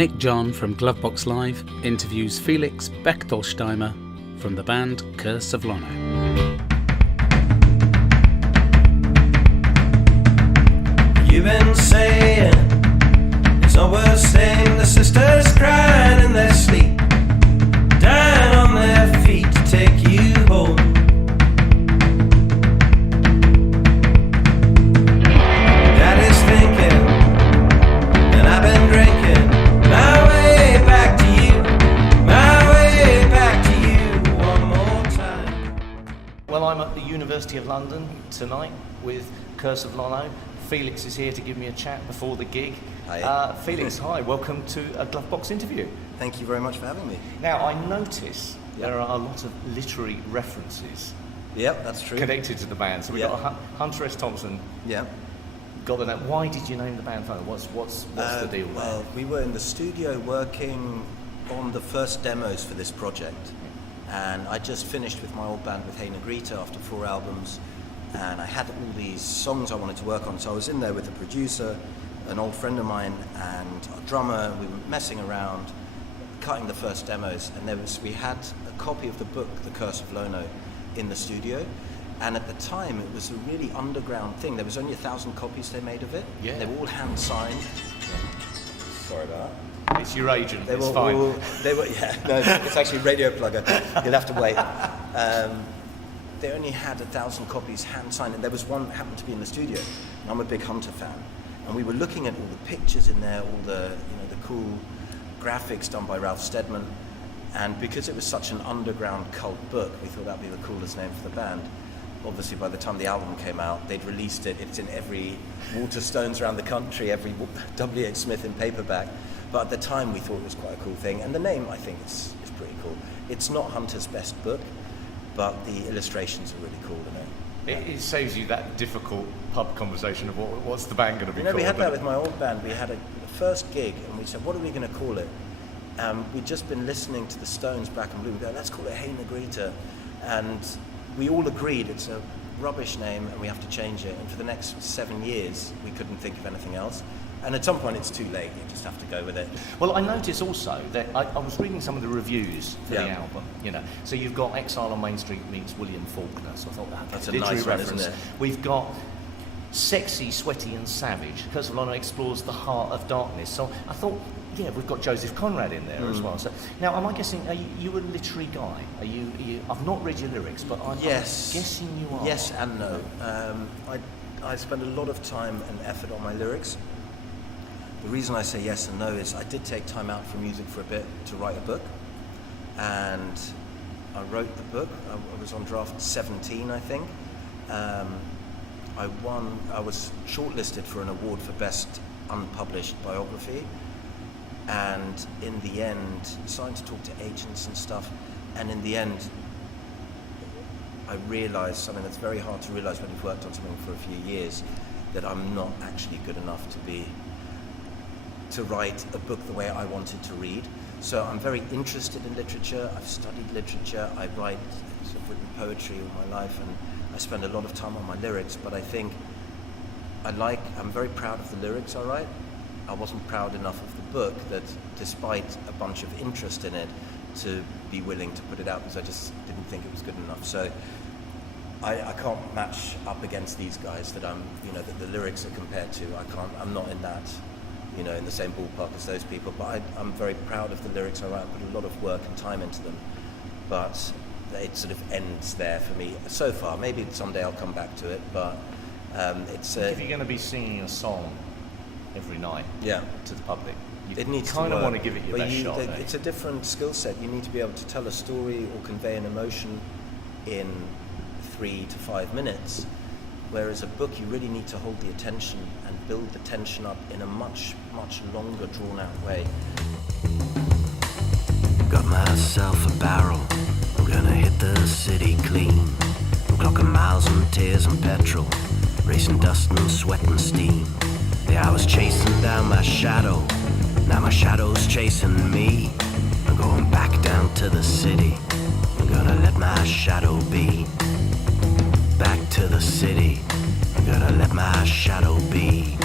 Nick John from Glovebox Live interviews Felix Bechtolsheimer from the band Curse of Lono. You've been saying it's not worth staying. The sisters crying in their sleep, dying on their feet to take you home. Daddy's thinking, and I've been drinking my way back to you, my way back to you one more time. Well, I'm at the University of London tonight with Curse of Lono. Felix is here to give me a chat before the gig. Hi. Felix, hi, welcome to a Glovebox interview. Thank you very much for having me. Now, I notice there are a lot of literary references Yep, that's true. connected to the band. So we've got Hunter S. Thompson. Yeah. Got the name. Why did you name the band Lono? What's the deal there? Well, we were in the studio working on the first demos for this project, and I just finished with my old band with Hey Negrita after 4 albums, and I had all these songs I wanted to work on, so I was in there with a producer, an old friend of mine, and a drummer. We were messing around, cutting the first demos, and we had a copy of the book, The Curse of Lono, in the studio. And at the time, it was a really underground thing. There was only 1,000 copies they made of it. Yeah. They were all hand-signed. Sorry about It's your agent, that. it's fine. It's actually a radio plugger. You'll have to wait. They only had 1,000 copies hand-signed, and there was one that happened to be in the studio. And I'm a big Hunter fan. And we were looking at all the pictures in there, all the cool graphics done by Ralph Steadman. And because it was such an underground cult book, we thought that'd be the coolest name for the band. Obviously, by the time the album came out, they'd released it. It's in every Waterstones around the country, every W.H. Smith in paperback. But at the time, we thought it was quite a cool thing. And the name, I think, is pretty cool. It's not Hunter's best book, but the illustrations are really cool in it. It saves you that difficult pub conversation of what's the band going to be called. We had that with my old band. We had a first gig, and we said, what are we going to call it? We'd just been listening to the Stones back in Blue. We go, let's call it Hey Negrita. And we all agreed it's a rubbish name and we have to change it. And for the next 7 years, we couldn't think of anything else. And at some point, it's too late. You just have to go with it. Well, I noticed also that I was reading some of the reviews for the Yeah. album. So you've got Exile on Main Street meets William Faulkner. So I thought That's a literary nice one, reference. isn't it? We've got Sexy, Sweaty and Savage. Curse of Lono explores the heart of darkness. So I thought, we've got Joseph Conrad in there as well. So now, am I guessing? Are you a literary guy? Are you? I've not read your lyrics, but I'm guessing you are. Yes and no. I spend a lot of time and effort on my lyrics. The reason I say yes and no is I did take time out from music for a bit to write a book, and I wrote the book. I was on draft 17, I think. I was shortlisted for an award for best unpublished biography, and in the end, starting to talk to agents and stuff, and in the end, I realized something that's very hard to realize when you've worked on something for a few years, that I'm not actually good enough to write a book the way I wanted to read. So I'm very interested in literature. I've studied literature. I've written poetry all my life, and I spend a lot of time on my lyrics. But I think I'm very proud of the lyrics I write. I wasn't proud enough of the book that, despite a bunch of interest in it, to be willing to put it out because I just didn't think it was good enough. So I can't match up against these guys that that the lyrics are compared to. I'm not in that, in the same ballpark as those people. But I'm very proud of the lyrics I write. I put a lot of work and time into them. But it sort of ends there for me so far. Maybe someday I'll come back to it, but it's... if you're going to be singing a song every night to the public, it needs kind to of work. want to give it your best shot. It's a different skill set. You need to be able to tell a story or convey an emotion in 3 to 5 minutes, whereas a book you really need to hold the attention and build the tension up in a much, much longer, drawn-out way. Got myself a barrel, I'm gonna hit the city clean. I'm clocking miles and tears and petrol, racing dust and sweat and steam. Yeah, I was chasing down my shadow, now my shadow's chasing me. I'm going back down to the city, I'm gonna let my shadow be. Back to the city, I'm gonna let my shadow be.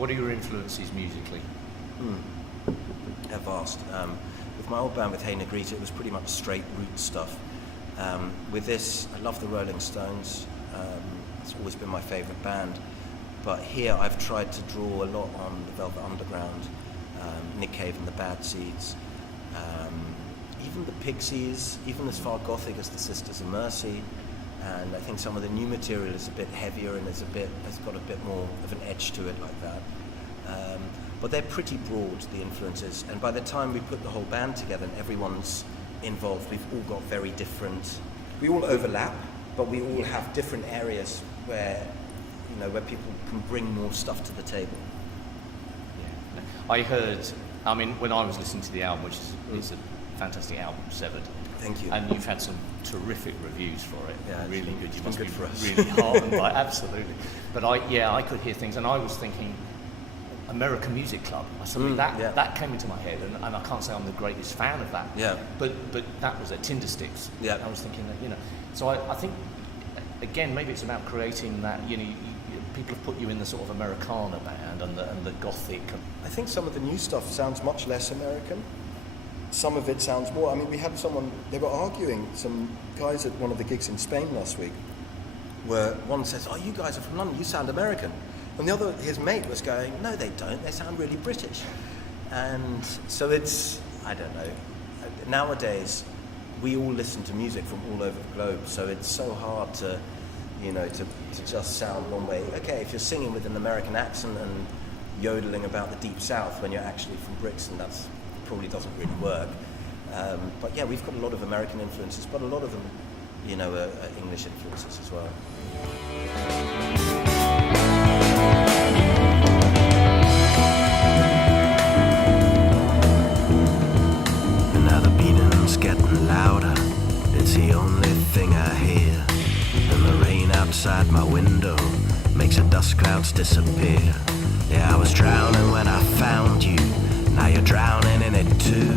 What are your influences musically? They're vast. With my old band with Hey Negrita, it was pretty much straight root stuff. With this, I love the Rolling Stones. It's always been my favourite band. But here I've tried to draw a lot on the Velvet Underground, Nick Cave and the Bad Seeds, even the Pixies, even as far gothic as the Sisters of Mercy. And I think some of the new material is a bit heavier and has got a bit more of an edge to it like that. But they're pretty broad, the influences. And by the time we put the whole band together and everyone's involved, we've all got very different, we all overlap, but we all have different areas where, where people can bring more stuff to the table. Yeah. I heard, when I was listening to the album, which is a fantastic album, Severed. Thank you. And you've had some terrific reviews for it. Yeah, really good. You must good be for us. really heartened by it. Absolutely. But I could hear things, and I was thinking, American Music Club. Suddenly that came into my head, and I can't say I'm the greatest fan of that. Yeah. But that was at Tinder Sticks. Yeah. I was thinking that So I think again maybe it's about creating that. People have put you in the sort of Americana band and the gothic. I think some of the new stuff sounds much less American. Some of it sounds more. We had they were arguing, some guys at one of the gigs in Spain last week, where one says, "Oh, you guys are from London, you sound American." And the other, his mate, was going, "No, they don't, they sound really British." And so it's, I don't know, nowadays we all listen to music from all over the globe, so it's so hard to just sound one way. Okay, if you're singing with an American accent and yodeling about the Deep South when you're actually from Brixton, that's probably doesn't really work. But yeah, we've got a lot of American influences, but a lot of them, are English influences as well. And now the beating's getting louder, it's the only thing I hear. And the rain outside my window makes the dust clouds disappear. Yeah, I was drowning when I found you, now you're drowning in it too.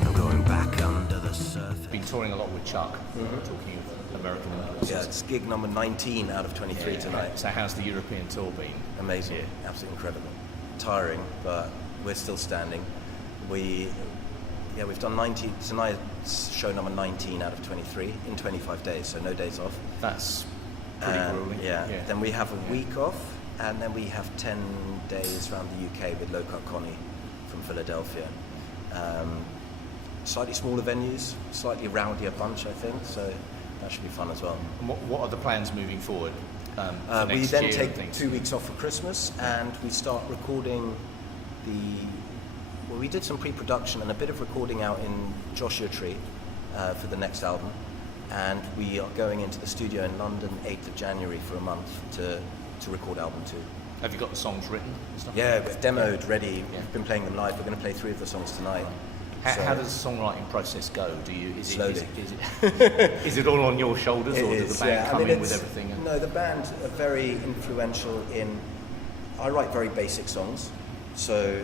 I'm going back under the surface. Been touring a lot with Chuck, talking of American influences. Yeah, it's gig number 19 out of 23 tonight. So how's the European tour been? Amazing, absolutely incredible. Tiring, but we're still standing. We've done 19, tonight's show number 19 out of 23 in 25 days, so no days off. That's pretty grueling. Yeah, then we have a week off, and then we have 10 days around the UK with Low Cut Connie from Philadelphia. Slightly smaller venues, slightly rowdier bunch, I think, so that should be fun as well. And what are the plans moving forward? We then take 2 weeks off for Christmas, and we start recording we did some pre-production and a bit of recording out in Joshua Tree for the next album, and we are going into the studio in London 8th of January for a month to record album 2. Have you got the songs written and stuff? Yeah, we've demoed, ready. We've been playing them live. We're going to play 3 of the songs tonight. How does the songwriting process go? Slowly. Is it all on your shoulders, or does the band come in with everything? No, the band are very influential in. I write very basic songs, so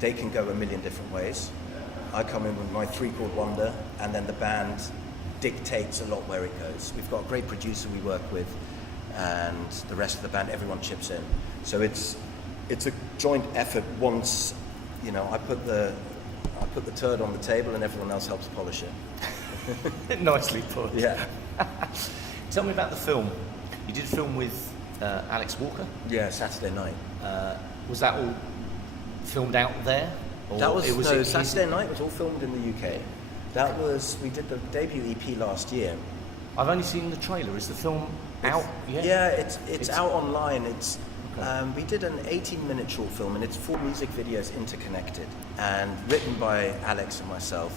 they can go a million different ways. I come in with my 3-chord wonder, and then the band dictates a lot where it goes. We've got a great producer we work with, and the rest of the band, everyone chips in. So it's a joint effort. Once, I put the turd on the table, and everyone else helps polish it. Nicely put. Yeah. Tell me about the film. You did a film with Alex Walker? Yeah, Saturday night. Was that all filmed out there? Saturday night was all filmed in the UK. We did the debut EP last year. I've only seen the trailer. Is the film out yet? Yeah, it's out online. We did an 18-minute short film, and it's 4 music videos interconnected and written by Alex and myself.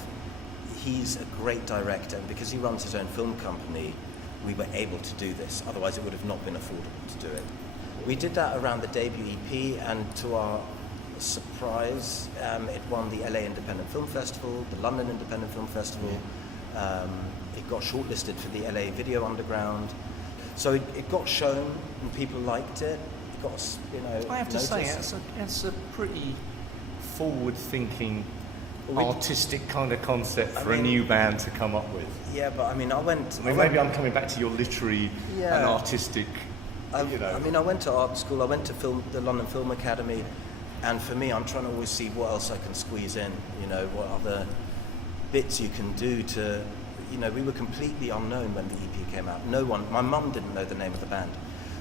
He's a great director, and because he runs his own film company, we were able to do this. Otherwise, it would have not been affordable to do it. We did that around the debut EP, and to our surprise, it won the LA Independent Film Festival, the London Independent Film Festival. It got shortlisted for the LA Video Underground. So it got shown, and people liked it. It got, I have to say, it's a pretty forward-thinking, artistic kind of concept for a new band to come up with. Yeah, but I went... maybe I'm coming back to your literary and artistic I mean, I went to art school. I went to the London Film Academy, and for me, I'm trying to always see what else I can squeeze in. You know, what other bits you can do to. You know, we were completely unknown when the EP came out. No one. My mum didn't know the name of the band,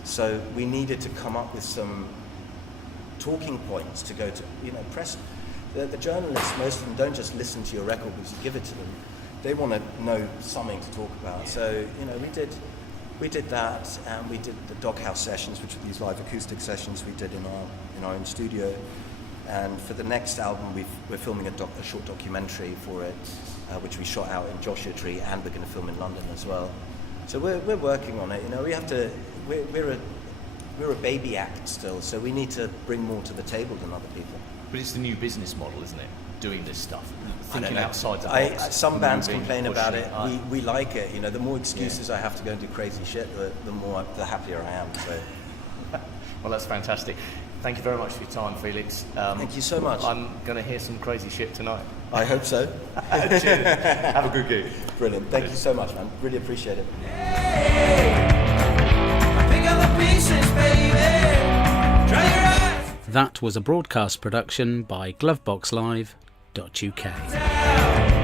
so we needed to come up with some talking points to go to. You know, press. The journalists, most of them don't just listen to your record because you give it to them. They want to know something to talk about. So, you know, we did that, and we did the Doghouse sessions, which are these live acoustic sessions we did in our own studio. And for the next album, we're filming a short documentary for it, which we shot out in Joshua Tree, and we're going to film in London as well. So we're working on it. You know, we have to. We're a baby act still, so we need to bring more to the table than other people. But it's the new business model, isn't it? Doing this stuff, thinking outside the box. Some bands complain about it. We like it. You know, the more excuses I have to go and do crazy shit, the happier I am. So. Well, that's fantastic. Thank you very much for your time, Felix. Thank you so much. I'm going to hear some crazy shit tonight. I hope so. Cheers. Have a good gig. Brilliant. Thank you so much, man. Really appreciate it. Pick up the pieces, baby. Dry your eyes. That was a broadcast production by Glovebox Live.uk. Down.